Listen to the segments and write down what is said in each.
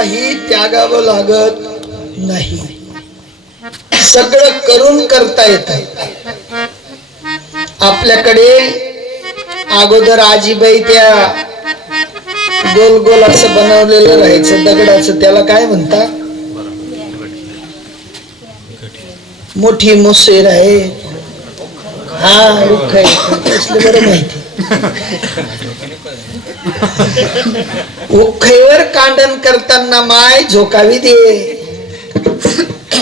काही त्यागावं लागत नाही, सगळं करून करता येत. आपल्याकडे अगोदर आजीबाई त्या गोल गोल असं बनवलेलं राहायचं दगडाचं, त्याला काय म्हणतात? मोठी मुसेर आहे. हा रुख आहे, असलं बरं माहिती. उखईवर कांडण करताना माय झोकावी दे,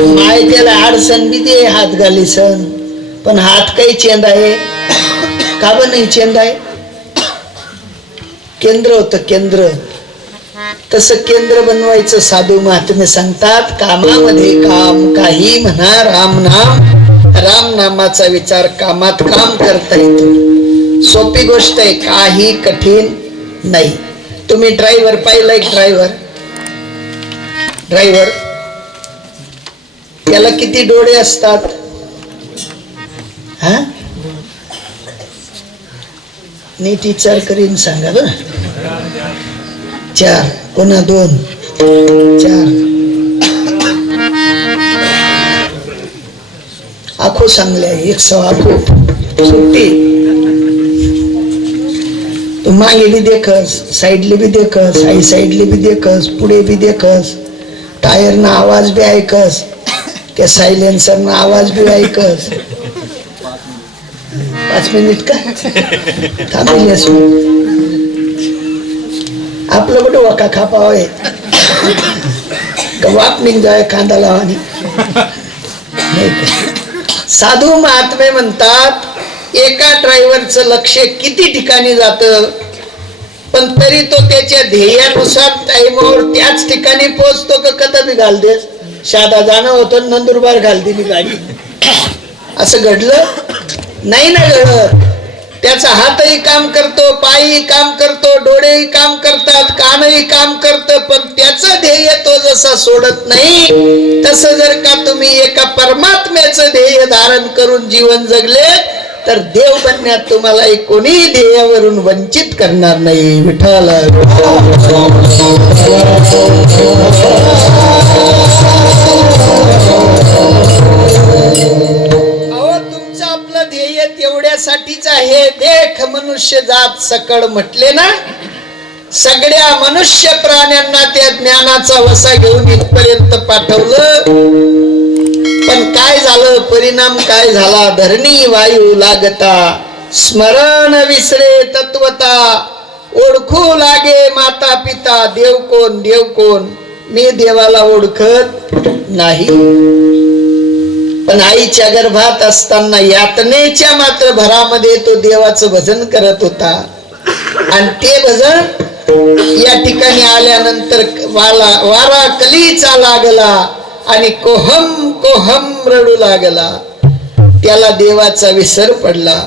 माय त्याला आडसन बी दे, हात घाली सण. पण हात काही चेंद आहे का? ब नाही चेंद आहे. केंद्र होत केंद्र, तसं केंद्र बनवायचं. साधू महात्मे सांगतात, कामामध्ये काम, काही म्हणा राम नाम, राम नामाचा विचार कामात काम करता येतो. सोपी गोष्ट आहे, काही कठीण नाही. तुम्ही ड्रायव्हर पाहिलं? एक ड्रायव्हर त्याला किती डोळे असतात? हा, नीट विचार करीन सांगा बरं. 4, पुन्हा 2, 4. आखो चांगल्या, 100 आखो सुट्टी. तू मागे भी देखस, साइडले भी देखस, आई साइडले भी देखस, पुढे भी देखस. टायर ना आवाज भी ऐकस, त्या सायलेन्सर ना आवाज भी ऐकस. 5 मिनिट का थांबलेस? आपलं कुठं वाका खापाव आहे का? वाप निघ जाय कांदा लावानी नाही का? साधू महात्मे म्हणतात, एका ड्रायव्हरचं लक्ष किती ठिकाणी जातं, पण तरी तो त्याच्या ध्येयानुसार टाइमवर त्याच ठिकाणी पोहोचतो का? कदा बी घाल देस. साधा जाणं होतं, नंदुरबार घाल दिली गाडी. असं घडलं नाही ना घडत. त्याचा हातही काम करतो, पायही काम करतो, डोळेही काम करतात, कानही काम करतं, पण त्याचं ध्येय तो जसा सोडत नाही, तसं जर का तुम्ही एका परमात्म्याचं ध्येय धारण करून जीवन जगले तर देव बनण्यात तुम्हाला कोणी ध्येयावरून वंचित करणार नाही. विठ्ठल तेवढ्यासाठीच आहे. देख मनुष्य जात सकळ म्हटले ना, सगळ्या मनुष्य प्राण्यांना त्या ज्ञानाचा वसा घेऊन इथपर्यंत पाठवलं. पण काय झालं? परिणाम काय झाला? धरणी वायू लागता, स्मरण विसरे तत्वता, ओळखू लागे माता पिता. देव कोण? देव कोण? मी देवाला ओळखत नाही. पण आईच्या गर्भात असताना यातनेच्या मात्र भरामध्ये तो देवाचं भजन करत होता. आणि ते भजन या ठिकाणी आल्यानंतर वारा कलीचा लागला आणि कोहम कोहम रडू लागला. त्याला देवाचा विसर पडला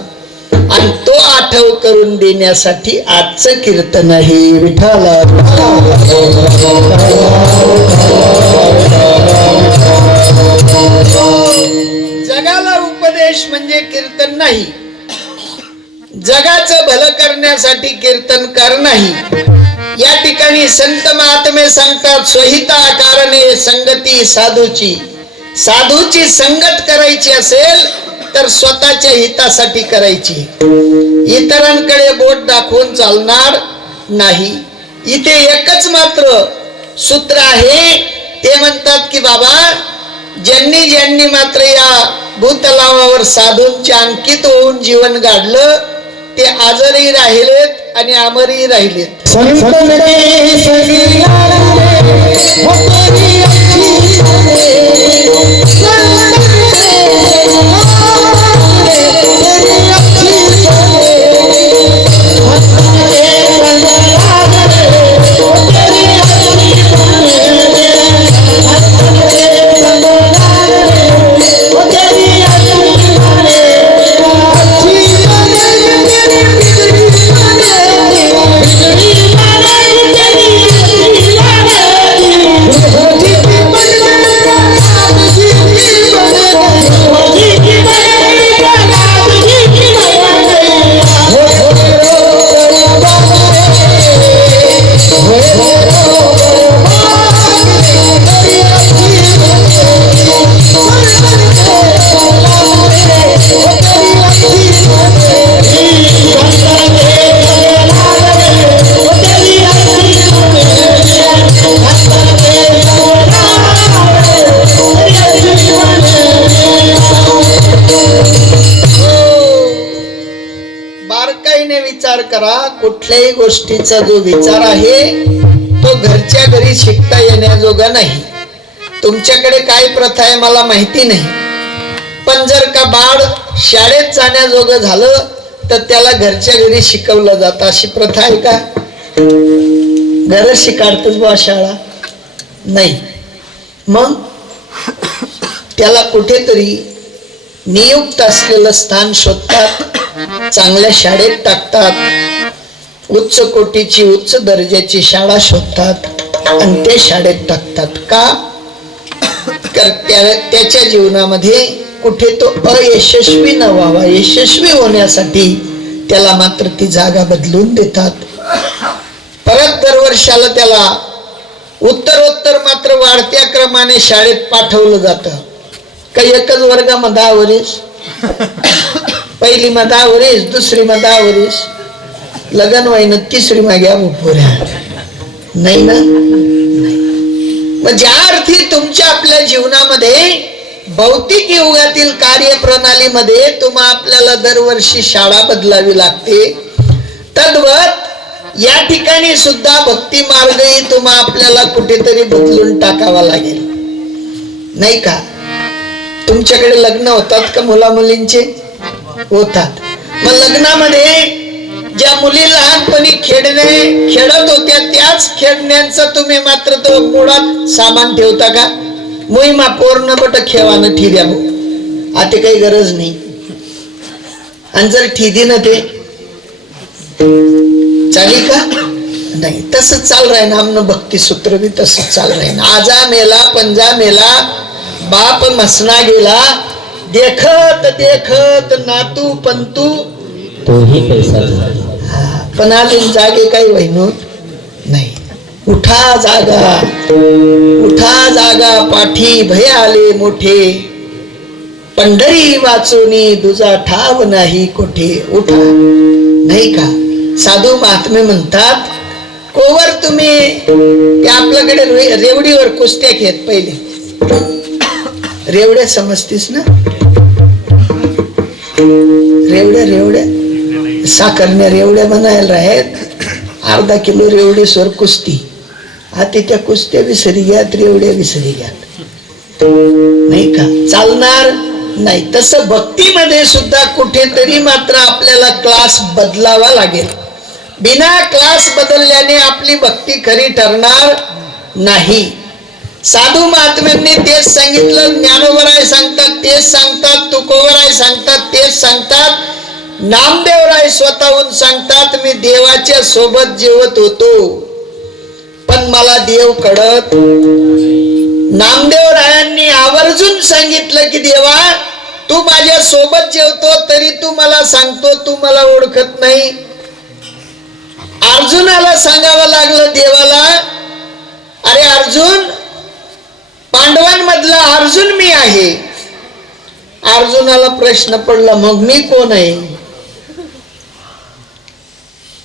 आणि तो आठव करून देण्यासाठी आजचं कीर्तन आहे. विठ्ठला जगाला उपदेश म्हणजे कीर्तन नाही, जगाचं भलं करण्यासाठी कीर्तन कर नाही. या ठिकाणी संत महात्मे सांगतात, स्वहिता कारणे संगती साधूची. साधूची संगत करायची असेल तर स्वतःच्या हितासाठी करायची, इतरांकडे बोट दाखवून चालणार नाही. इथे एकच मात्र सूत्र आहे, ते म्हणतात की बाबा, ज्यांनी ज्यांनी मात्र या भूतलावावर साधूंच्या अंकित होऊन जीवन गाडलं ते आजरही राहिलेत आणि अमरही राहिलेत. कुठल्याही गोष्टीचा जो विचार आहे तो घरच्या घरी शिकता येण्याजोगा नाही. तुमच्याकडे काय प्रथा आहे मला माहिती नाही, पण जर का बाळ शाळेत जाण्याजोगं झालं तर त्याला घरच्या घरी शिकवलं जातं. अशी प्रथा आहे का? घर शिकाडतच बा शाळा नाही. मग त्याला कुठेतरी नियुक्त असलेलं स्थान शोधतात, चांगल्या शाळेत टाकतात, उच्च कोटीची उच्च दर्जाची शाळा शोधतात आणि ते शाळेत टाकतात. का? त्याच्या जीवनामध्ये कुठे तो अयशस्वी न व्हावा, यशस्वी होण्यासाठी त्याला मात्र ती जागा बदलून देतात. परत दरवर्षाला त्याला उत्तरोत्तर मात्र वाढत्या क्रमाने शाळेत पाठवलं जातं. काही एकच वर्गामध्ये 10 वर्ष, पहिली मध्ये 10 वर्ष, दुसरी मध्ये 10 वर्ष, लग्न व्हायनं तिसरी माग्या पुऱ्या नाही ना. मग ज्या अर्थी तुमच्या आपल्या जीवनामध्ये भौतिक युगातील कार्यप्रणालीमध्ये तुम्हा आपल्याला दरवर्षी शाळा बदलावी लागते, तद्वत या ठिकाणी सुद्धा भक्ती मार्गही तुम्हा आपल्याला कुठेतरी बदलून टाकावा लागेल, नाही का? तुमच्याकडे लग्न होतात का मुला मुलींचे? होतात. मग लग्नामध्ये ज्या मुली लहानपणी खेळत होत्या त्याच खेळण्यांचा तुम्ही मात्र तो मुळात सामान ठेवता का? मोहिमा पूर्ण बट खेळानं ठिद्या भाऊ, आता काही गरज नाही. आणि जर ठिदी न ते चाली का? नाही. तसंच चाल राही ना आमनं भक्ती सूत्र बी तसंच चाल राही ना. आजा मेला पंजा मेला बाप मसना गेला, देखत देखत नातू पंतू तोही पैसा पण अजून जागे काही वहिनोत नाही. उठा जागा, उठा जागा, पाठी भय आले मोठे, पंढरी वाचोनी दुजा ठाव नाही कोठे. उठा, नाही का? साधू महात्मे म्हणतात, कोवर तुम्ही ते आपल्याकडे रेवडीवर कुस्त्या घेत. पहिले रेवड्या समजतीस ना? रेवड्या साखरण्या रेवड्या बनायला आहेत. अर्धा किलो रेवडी स्वर कुस्ती. आता त्या कुस्त्या विसरी घ्यात, रेवड्या विसरी घ्यात, नाही का? चालणार नाही. तसं भक्तीमध्ये सुद्धा कुठेतरी मात्र आपल्याला क्लास बदलावा लागेल. बिना क्लास बदलल्याने आपली भक्ती खरी ठरणार नाही. साधू महात्म्यांनी तेच सांगितलं, ज्ञानोबराय सांगतात तेच सांगतात, तुकोबराय सांगतात तेच सांगतात, नामदेवराय स्वतःहून सांगतात, मी देवाच्या सोबत जेवत होतो पण मला देव कळत. नामदेवरायांनी आवर्जून सांगितलं की देवा तू माझ्या सोबत जेवतो तरी तू मला सांगतो तू मला ओळखत नाही. अर्जुनाला सांगावं लागलं देवाला, अरे अर्जुन, पांडवांमधला अर्जुन मी आहे. अर्जुनाला प्रश्न पडला, मग मी कोण आहे?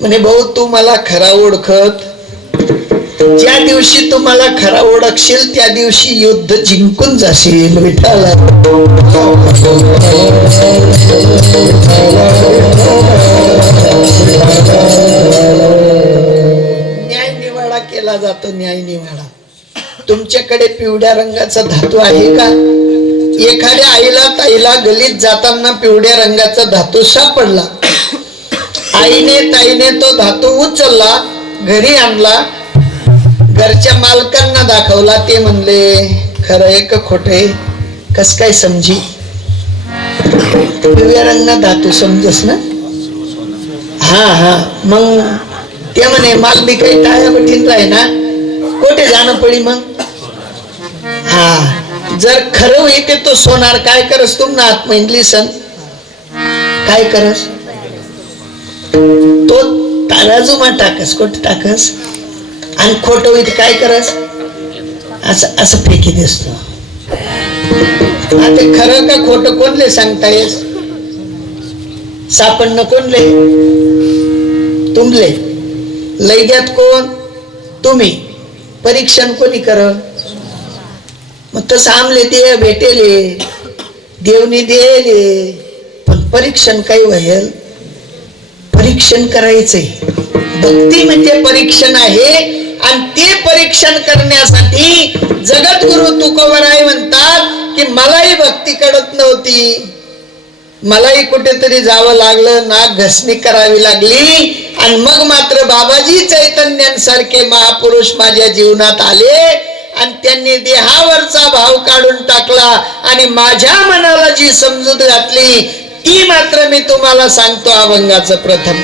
म्हणे भाऊ तू मला खरा ओळखत, ज्या दिवशी तू मला खरा ओळखशील त्या दिवशी युद्ध जिंकून जाशील. विठ्ठला न्याय निवाडा केला जातो. न्याय निवाडा. तुमच्याकडे पिवळ्या रंगाचा धातू आहे का? एखाद्या आईला ताईला गलीत जाताना पिवळ्या रंगाचा धातू सापडला, आईने ताईने तो धातू उचलला, घरी आणला, घरच्या मालकांना दाखवला. ते म्हणले खरं आहे का खोट आहे? कस काय समजी? पिवळ्या रंगना धातू समजस ना? हा. मग ते म्हणे माल बी काही टाळ्या बठीन राही ना, कोठे जाणं पडी मग? हा, जर खरं होईते तो सोनार काय करस तुम ना आत्मइंदली सन काय करस? तो ताराजूमा टाकस, कोठे टाकस? आणि खोट होईत काय करस? असं असं फेकी दिसतो. आता खरं का खोट कोणले सांगता येस? सापडणं कोणले? तुमले. लैग्यात कोण? तुम्ही. परीक्षण कोणी कर? मग तसं आमले ते भेटेले, देवनी देले, पण परीक्षण काही व्हायल? परीक्षण करायचंय. भक्ती म्हणजे परीक्षण आहे आणि ते परीक्षण करण्यासाठी जगद्गुरु तुकोबराय म्हणतात की मलाही भक्ती कळत नव्हती, मलाही कुठेतरी जावं लागलं, नाक घसणी करावी लागली आणि मग मात्र बाबाजी चैतन्यांसारखे महापुरुष माझ्या जीवनात आले आणि त्यांनी देहावरचा भाव काढून टाकला आणि माझ्या मनाला जी समजूत घातली ती मात्र मी तुम्हाला सांगतो अभंगाचं प्रथम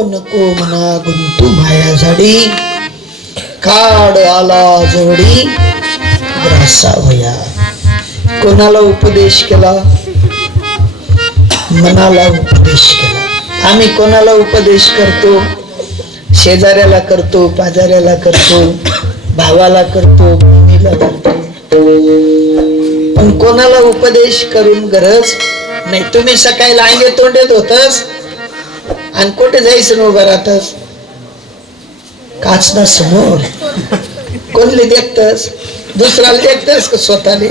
नको मना गुंतू माया झाडी काड आला जवडी ग्रासा भया. कोणाला उपदेश केला? मनाला उपदेश केला. आम्ही कोणाला उपदेश करतो? शेजाऱ्याला करतो, पाजाऱ्याला करतो, भावाला करतो, बहिणीला करतो, पण कोणाला उपदेश करून गरज नाही. तुम्ही सकाळी लांगे तोंडेत होतस आणि कुठे जायचं उभं राहतस? काचना समोर कोणले देखतस? दुसऱ्याला देखतस का स्वतःले?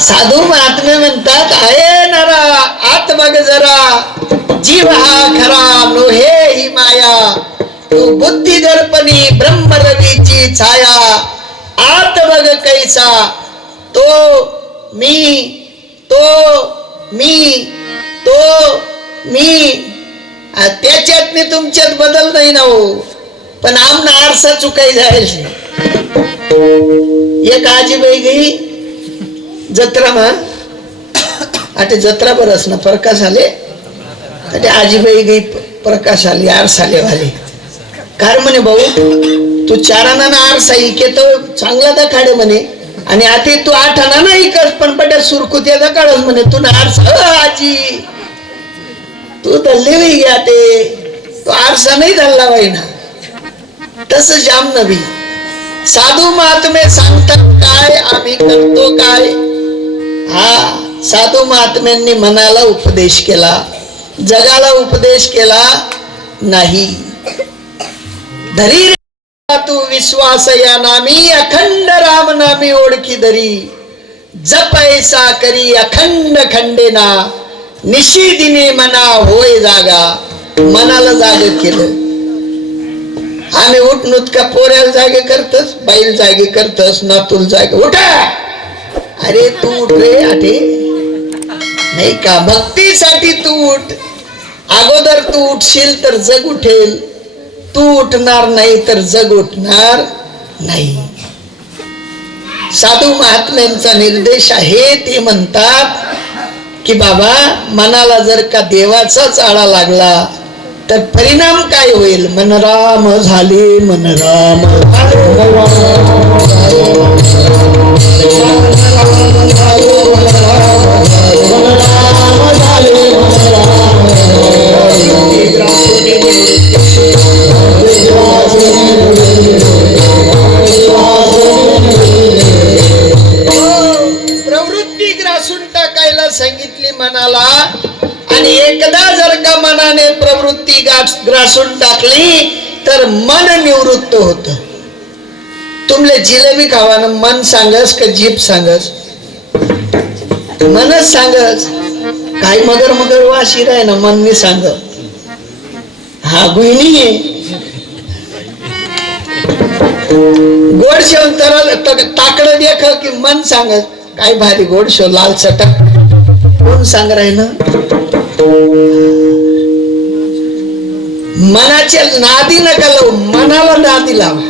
साधू महात्मे म्हणतात आहे नरा आत बघ जरा जीव हा खरा नोहे ही माया तू बुद्धी दर्पणी ब्रह्म रवीची छाया आत बघ कैसा तो मी तो मी तो मी. त्याच्यात मी तुमच्यात बदल नाही ना हो, पण आमना आरसा चुकाई जायची. एक आजीबाई गई जत्रा मा आता जत्रा बरस ना प्रकाश आले आजीबाई गई प्रकाश आली आरसाले वाले कार म्हणे भाऊ तू 4 आना आरसा इके तो चांगला दाखाडे म्हणे आणि आता तू 8 आना इकस पण पट्या सुरकुत्या दाखाडस म्हणे तू ना आरसा. आजी तू धल्ली नाही घ्या ते तो आरसा नाही धरला बाई ना. तस जाम नबी साधू महात्मे सांगतात काय आम्ही करतो काय. हा साधू महात्म्यांनी मनाला उपदेश केला, जगाला उपदेश केला नाही. धरी तू विश्वास या नामी अखंड राम नामी ओळखी धरी जप ऐसा करी अखंड खंडेना निशी दिने मना होय जागा. मनाला जाग केलं. आम्ही उठणूत का पोऱ्याला जागे करतस, बाईल जागे करतस, नातूल जागे उठा. अरे तू उठ रे आठे नाही का भक्तीसाठी तू उठ. अगोदर तू उठशील तर जग उठेल, तू उठणार नाही तर जग उठणार नाही. साधू महात्म्यांचा निर्देश आहे. ते म्हणतात की बाबा, मनाला जर का देवाचाच आळा लागला तर परिणाम काय होईल? मनराम झाले, मनराम प्रवृत्ती ग्रासून टाकायला सांगितली मनाला. आणि एकदा जर का मनाने प्रवृत्ती ग्रासून टाकली तर मन निवृत्त होत. तुमले जिलेबी खावानं मन सांगस का जीभ सांगस? मनच सांगस. काय मगर मगर वाशी राय ना मन मी सांग. हा गुहिणी आहे. गोड शेव तर ताकड देख की मन सांगत काय भारी गोड शेव लाल चटक. कोण सांग राहिलं? मनाच्या नादी नका लावू, मनाला नादी लावा.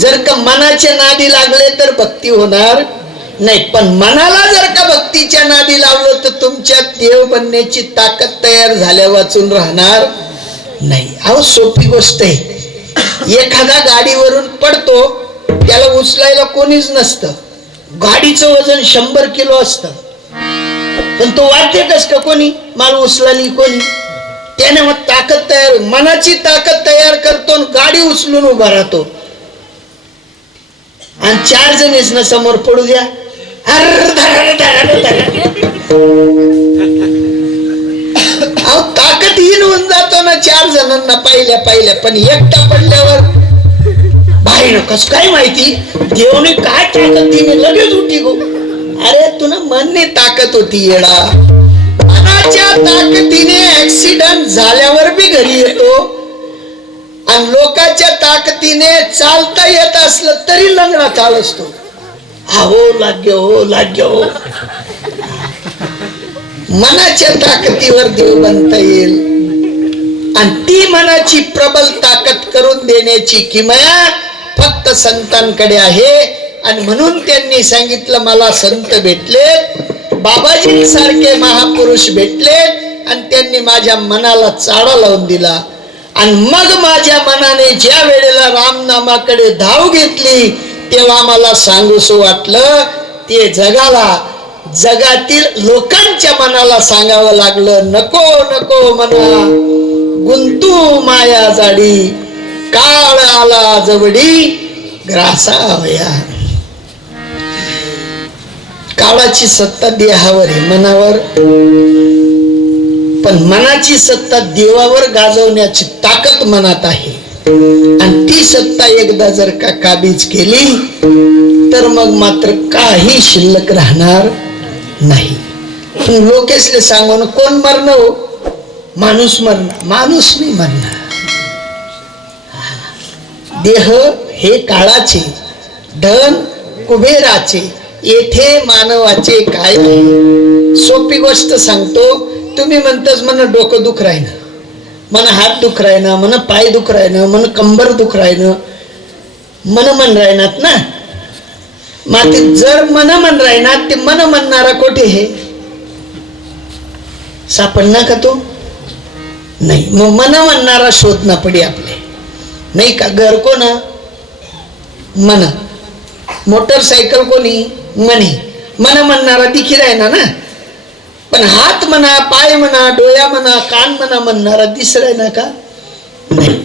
जर का मनाच्या नादी लागले तर भक्ती होणार नाही. पण मनाला जर का भक्तीच्या नादी लावलं तर तुमच्यात देव बनण्याची ताकद तयार झाल्या वाचून राहणार नाही. अहो सोपी गोष्ट आहे. एखादा गाडीवरून पडतो, त्याला उचलायला कोणीच नसतं. गाडीचं वजन 100 किलो असतं, पण तो वाटते कस का कोणी माल उचलाली कोणी. त्याने मग ताकद तयार, मनाची ताकद तयार करतो, गाडी उचलून उभा राहतो. आणि 4 जणीच ना समोर पडू द्या, ताकदहीन होऊन जातो ना 4 जणांना पहिल्या. पण एकटा पडल्यावर बाहेर कस काय माहिती देवने काय ताकद दिली, लगेच उठी गो. अरे तुला मनने ताकद होती येडा. मनाच्या ताकदीने ऍक्सिडेंट झाल्यावर बी घरी येतो, आणि लोकांच्या ताकदीने चालता येत असलं तरी लंगडा चाल असतो. हो लाग्य हो. मनाच्या ताकदीवर देव बनता येईल. आणि ती मनाची प्रबल ताकद करून देण्याची किमया फक्त संतांकडे आहे. आणि म्हणून त्यांनी सांगितलं, मला संत भेटले, बाबाजी सारखे महापुरुष भेटले, आणि त्यांनी माझ्या मनाला चाडा लावून दिला. आणि मग माझ्या मनाने ज्या वेळेला रामनामाकडे धाव घेतली तेव्हा मला सांगूसं वाटलं, ते जगातील लोकांच्या मनाला सांगावं लागलं, नको नको मना गुंतू माया जाडी, काळ आला जवडी ग्रासावया. काळाची सत्ता देहावर आहे, मनावर. पण मनाची सत्ता देवावर गाजवण्याची ताकद मनात आहे. आणि ती सत्ता एकदा जर का काबीज केली तर मग मात्र काही शिल्लक राहणार नाही. पण लोकेसले सांगून कोण मरणं हो? माणूस मरणं, माणूस नाही मरणं. देह हे काळाचे, धन कुबेराचे, येथे मानवाचे काय आहे? सोपी गोष्ट सांगतो. तुम्ही म्हणताच मला डोकं दुख राहिलं, मन हात दुख राहिना, मन पाय दुख राहिना, मन कंबर दुख राहिना, मन राहिनात ना. मग जर मन राहिनात ते मन म्हणणारा कोठे हे सापडणार का? तो नाही. मग मन म्हणणारा शोध ना पडी आपले, नाही का? घर कोण? मन. मोटरसायकल कोणी? मनी. मन म्हणणारा दिखी राहिना ना. पण हात म्हणा, पाय म्हणा, डोळ्या म्हणा, कान म्हणा म्हणणारा दिस राहिना का? नाही.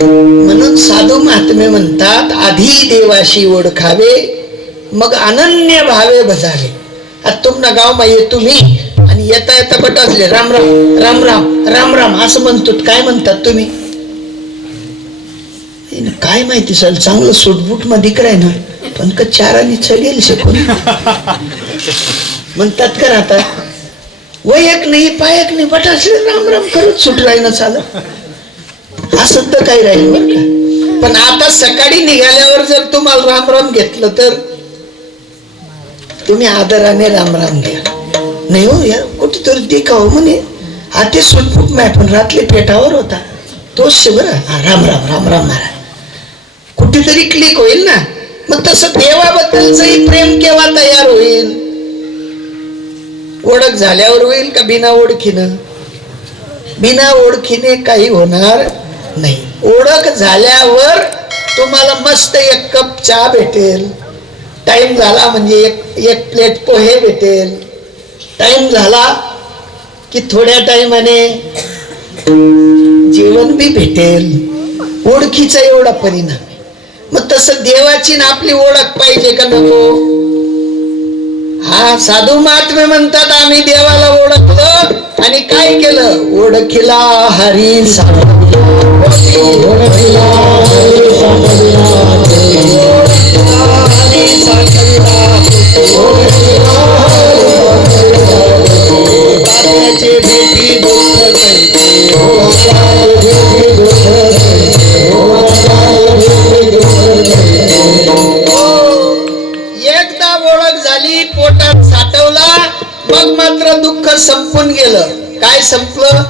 म्हणून साधू महात्मे म्हणतात, आधी देवाशी ओळखावे, मग अनन्य भावे भजावे. आता तुमना गाव मा ये तुम्ही आणि येता येता बटासले राम राम राम राम राम राम असं म्हणतो. काय म्हणतात तुम्ही? काय माहिती सर, चांगलं सुटबुट मध्ये कराय ना, पण का चाराने चढेल शिकून म्हणतात का? राहतात वयक नाही पायक नाही, बटासले राम राम करत सुट राहीन चालत. असं तर काही राहील बरं का. पण आता सकाळी निघाल्यावर जर तुम्हाला राम राम घेतलं तर तुम्ही आदराने राम राम घ्या. नाही हो यार, कुठेतरी देखाव म्हणे हा ते सुटपुट नाही पण रात्री पेटावर होता तोच शिवर. राम राम राम राम महाराज. कुठेतरी क्लिक होईल ना. मग तसं देवाबद्दलचंही प्रेम केव्हा तयार होईल? ओळख झाल्यावर होईल का बिना ओळखीनं? बिना ओळखीने काही होणार नाही. ओळख झाल्यावर तुम्हाला मस्त एक कप चहा भेटेल. टाइम झाला म्हणजे एक प्लेट पोहे भेटेल. टाइम झाला की थोड्या टाइमाने जेवण बी भेटेल. ओळखीचा एवढा परिणाम आहे. मग तसं देवाची ना आपली ओळख पाहिजे का नको? हा साधू महात्मे म्हणतात आम्ही देवाला ओळखलं आणि काय केलं? ओळखिला हरी सावलिया, ओळखिला हरी सावलिया, ओळखिला हरी सावलिया, ओळखिला तात्याचे भेटी दुःख कैसे, तात्याचे भेटी दुःख कैसे, तात्याचे भेटी दुःख कैसे. एकदा ओळख झाली, पोटात साठवला, मग मात्र दुःख संपून गेलं. काय संपलं?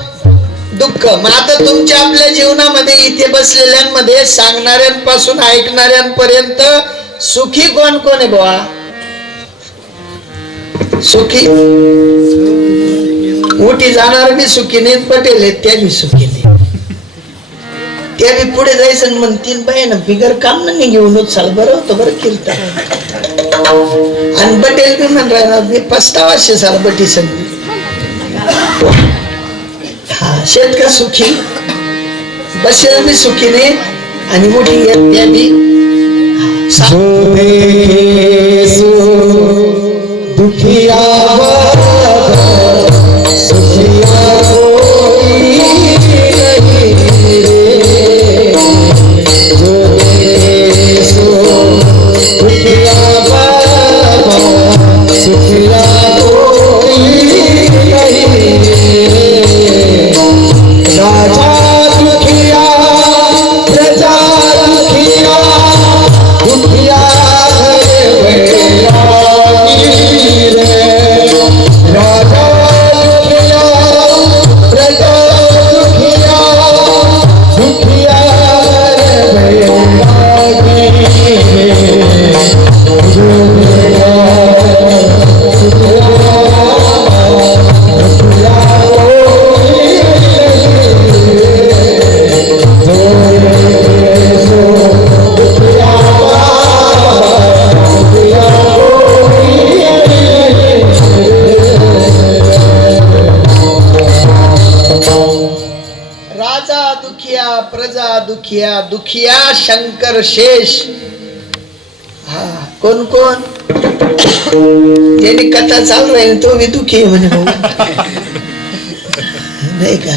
दुःख. मग आता तुमच्या आपल्या जीवनामध्ये इथे बसलेल्यांमध्ये सांगणाऱ्यांपासून ऐकणाऱ्यांपर्यंत सुखी कोण कोण आहे बुवा? सुखी उठी जाणार बी सुखी नाही, पटेल आहेत त्या बी सुखी नाही. त्या बी पुढे जायचं म्हणतील बाई ना बिगर काम नाही घेऊन चाल बरं होतं बरं कीर्तन. आणि बटेल बी म्हण राहिला मी पस्तावा शेसाला बटी संधी. हा शेतका सुखी, बसेल बी सुखी नाही आणि मोठी त्या बी दुखिया दुखिया दुखिया शंकर शेष. हा कोण कोण ज्यांनी कथा चालू राहील तो बी दुखी आहे म्हणे भाऊ नाही का.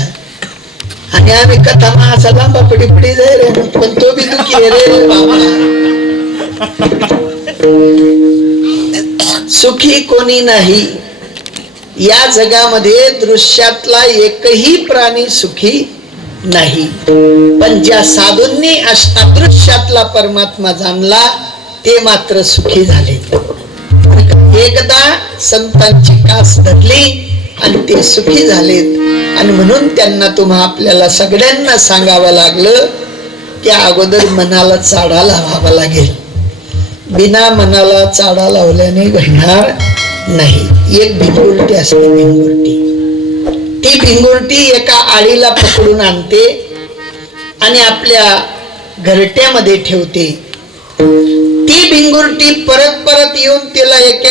आणि आम्ही कथा असा लांबा पडी पडी जाय रे पण तो बी दुखी आहे रे बाबा. सुखी कोणी नाही या जगामध्ये. दृश्यातला एकही प्राणी सुखी नाही. पण ज्या साधूंनी अदृश्यातला परमात्मा जाणला ते मात्र सुखी झाले. एकदा संतांची कास धरली आणि ते सुखी झालेत. आणि म्हणून त्यांना तुम्हा आपल्याला सगळ्यांना सांगावं लागलं की अगोदर मनाला चाडा लावावा लागेल. बिना मनाला चाडा लावल्याने घडणार नाही. एक भिंगुरटी असते, भिंगुरटी. ती भिंगुरटी एका आळीला पकडून आणते आणि आपल्या घरट्यामध्ये ठेवते. ती भिंगुरटी परत परत येऊन तिला एक